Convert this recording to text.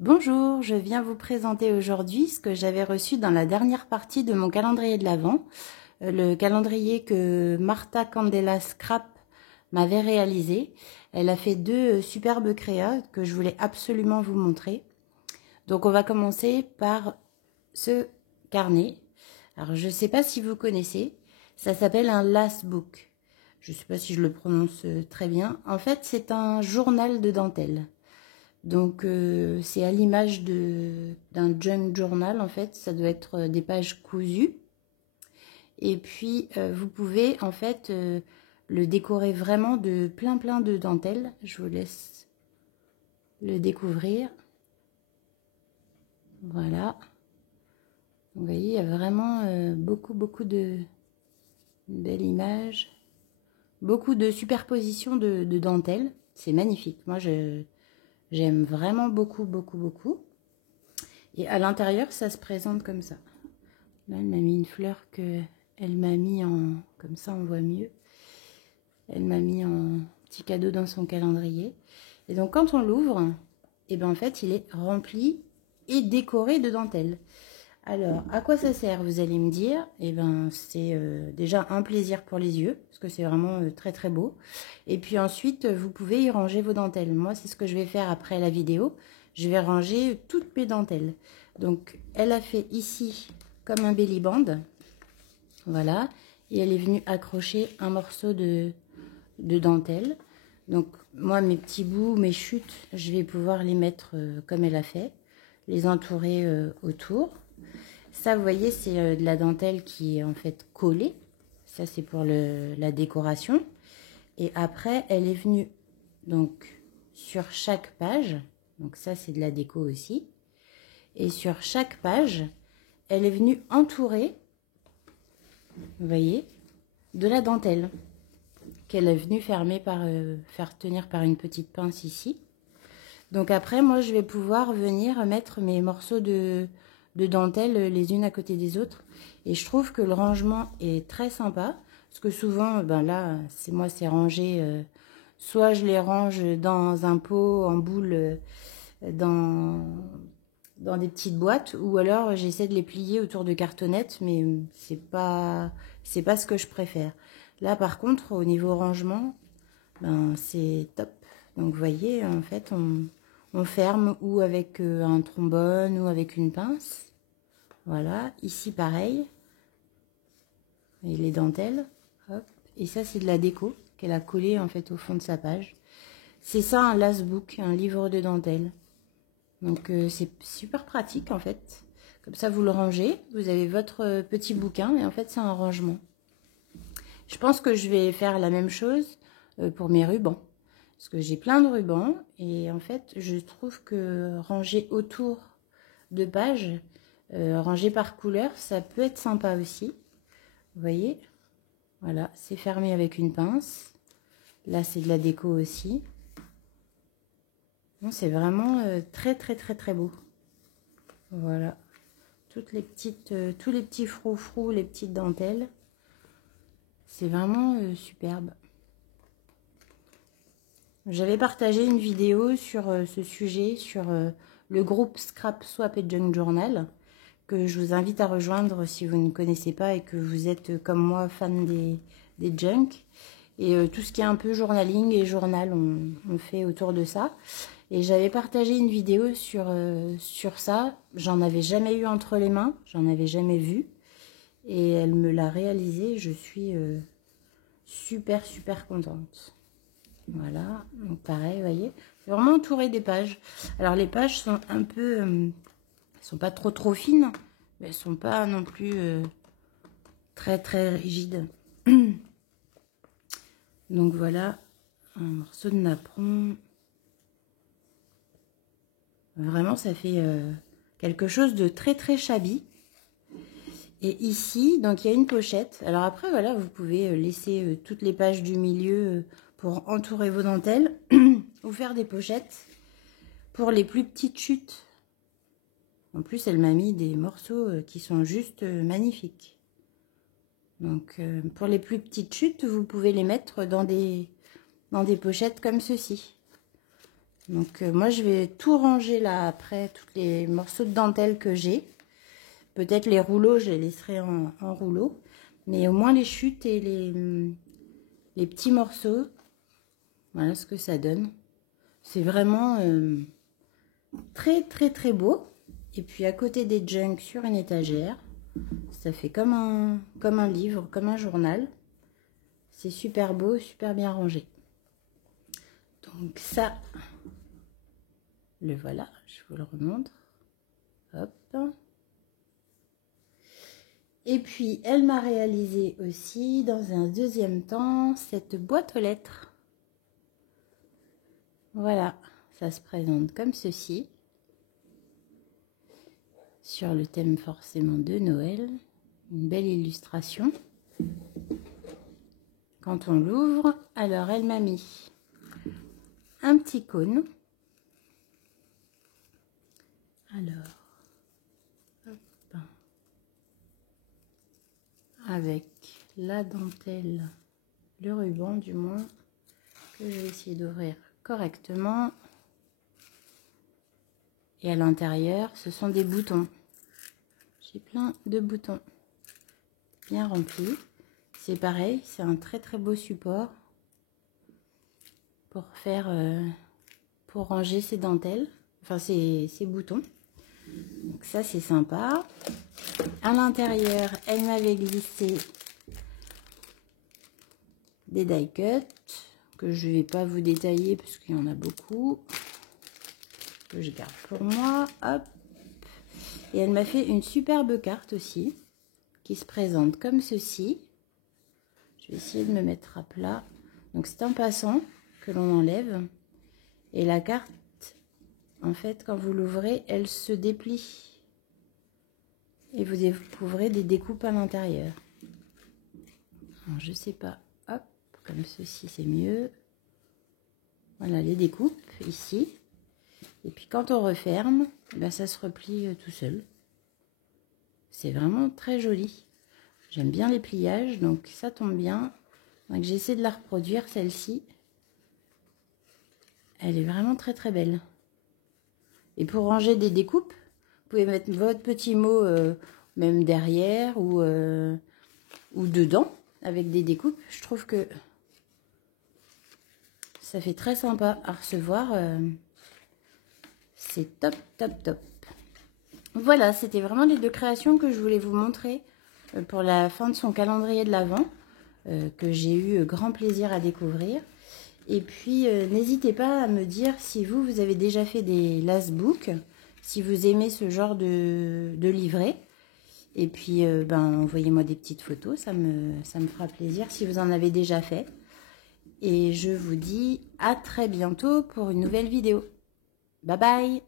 Bonjour, je viens vous présenter aujourd'hui ce que j'avais reçu dans la dernière partie de mon calendrier de l'Avent, le calendrier que Martha Candela Scrap m'avait réalisé. Elle a fait deux superbes créas que je voulais absolument vous montrer. Donc on va commencer par ce carnet. Alors je ne sais pas si vous connaissez, ça s'appelle un last book. Je ne sais pas si je le prononce très bien. En fait, c'est un journal de dentelle. Donc c'est à l'image d'un junk journal en fait, ça doit être des pages cousues. Et puis vous pouvez en fait le décorer vraiment de plein de dentelles. Je vous laisse le découvrir. Voilà. Vous voyez, il y a vraiment beaucoup de belles images. Beaucoup de superposition de dentelles. C'est magnifique. Moi, j'aime vraiment beaucoup. Et à l'intérieur, ça se présente comme ça. Là, elle m'a mis une fleur que elle m'a mis en... Comme ça, on voit mieux. Elle m'a mis en petit cadeau dans son calendrier. Et donc, quand on l'ouvre, et ben en fait, il est rempli et décoré de dentelle. Alors, à quoi ça sert, vous allez me dire? Eh ben, c'est déjà un plaisir pour les yeux, parce que c'est vraiment très beau. Et puis ensuite, vous pouvez y ranger vos dentelles. Moi, c'est ce que je vais faire après la vidéo. Je vais ranger toutes mes dentelles. Donc, elle a fait ici comme un belly band. Voilà. Et elle est venue accrocher un morceau de dentelle. Donc, moi, mes petits bouts, mes chutes, je vais pouvoir les mettre comme elle a fait. Les entourer autour. Ça, vous voyez, c'est de la dentelle qui est en fait collée. Ça, c'est pour la décoration. Et après, elle est venue donc sur chaque page. Donc ça, c'est de la déco aussi. Et sur chaque page, elle est venue entourer, vous voyez, de la dentelle qu'elle est venue fermer faire tenir par une petite pince ici. Donc après, moi, je vais pouvoir venir mettre mes morceaux de dentelle les unes à côté des autres. Et je trouve que le rangement est très sympa. Parce que souvent, ben là, c'est rangé. Soit je les range dans un pot en boule, dans des petites boîtes, ou alors j'essaie de les plier autour de cartonnettes, mais c'est pas ce que je préfère. Là, par contre, au niveau rangement, ben c'est top. Donc, vous voyez, en fait, on ferme ou avec un trombone ou avec une pince. Voilà, ici pareil. Et les dentelles. Hop. Et ça, c'est de la déco qu'elle a collé en fait au fond de sa page. C'est ça un last book, un livre de dentelle. Donc c'est super pratique en fait. Comme ça, vous le rangez. Vous avez votre petit bouquin et en fait, c'est un rangement. Je pense que je vais faire la même chose pour mes rubans. Parce que j'ai plein de rubans et en fait, je trouve que ranger autour de pages, ranger par couleur, ça peut être sympa aussi. Vous voyez? Voilà, c'est fermé avec une pince. Là, c'est de la déco aussi. C'est vraiment très beau. Voilà. Toutes les petites, tous les petits froufrous, les petites dentelles. C'est vraiment superbe. J'avais partagé une vidéo sur ce sujet, sur le groupe Scrap Swap et Junk Journal, que je vous invite à rejoindre si vous ne connaissez pas et que vous êtes comme moi fan des junk. Et tout ce qui est un peu journaling et journal, on fait autour de ça. Et j'avais partagé une vidéo sur ça. J'en avais jamais eu entre les mains, j'en avais jamais vu. Et elle me l'a réalisé, je suis super contente. Voilà, donc pareil, vous voyez, c'est vraiment entouré des pages. Alors les pages sont un peu, elles sont pas trop fines, mais elles sont pas non plus très rigides. Donc voilà, un morceau de napperon. Vraiment, ça fait quelque chose de très shabby. Et ici, donc il y a une pochette. Alors après, voilà, vous pouvez laisser toutes les pages du milieu pour entourer vos dentelles ou faire des pochettes pour les plus petites chutes. En plus, elle m'a mis des morceaux qui sont juste magnifiques. Donc, pour les plus petites chutes, vous pouvez les mettre dans des pochettes comme ceci. Donc moi je vais tout ranger là après, tous les morceaux de dentelle que j'ai. Peut-être les rouleaux, je les laisserai en rouleau. Mais au moins les chutes et les petits morceaux, voilà ce que ça donne. C'est vraiment très très très beau. Et puis à côté des junks sur une étagère, ça fait comme un livre, comme un journal. C'est super beau, super bien rangé. Donc ça, le voilà, je vous le remontre. Hop. Et puis, elle m'a réalisé aussi, dans un deuxième temps, cette boîte aux lettres. Voilà, ça se présente comme ceci. Sur le thème forcément de Noël. Une belle illustration. Quand on l'ouvre, alors elle m'a mis un petit cône. Alors, hop, avec la dentelle, le ruban du moins, que je vais essayer d'ouvrir correctement. Et à l'intérieur, ce sont des boutons. J'ai plein de boutons bien remplis. C'est pareil, c'est un très très beau support pour faire, pour ranger ces dentelles, enfin ces boutons. Donc ça c'est sympa. À l'intérieur, elle m'avait glissé des die cuts que je vais pas vous détailler parce qu'il y en a beaucoup, que je garde pour moi. Hop. Et elle m'a fait une superbe carte aussi qui se présente comme ceci. Je vais essayer de me mettre à plat. Donc c'est un passant que l'on enlève. Et la carte, en fait, quand vous l'ouvrez, elle se déplie. Et vous découvrez des découpes à l'intérieur. Je sais pas. Hop, comme ceci, c'est mieux. Voilà les découpes ici. Et puis quand on referme, ben, ça se replie tout seul. C'est vraiment très joli. J'aime bien les pliages, donc ça tombe bien. Donc j'essaie de la reproduire, celle-ci. Elle est vraiment très très belle. Et pour ranger des découpes, vous pouvez mettre votre petit mot même derrière ou dedans avec des découpes. Je trouve que ça fait très sympa à recevoir. C'est top, top, top. Voilà, c'était vraiment les deux créations que je voulais vous montrer pour la fin de son calendrier de l'Avent, que j'ai eu grand plaisir à découvrir. Et puis, n'hésitez pas à me dire si vous avez déjà fait des last books, si vous aimez ce genre de livret. Et puis, envoyez-moi des petites photos, ça me fera plaisir si vous en avez déjà fait. Et je vous dis à très bientôt pour une nouvelle vidéo. Bye bye!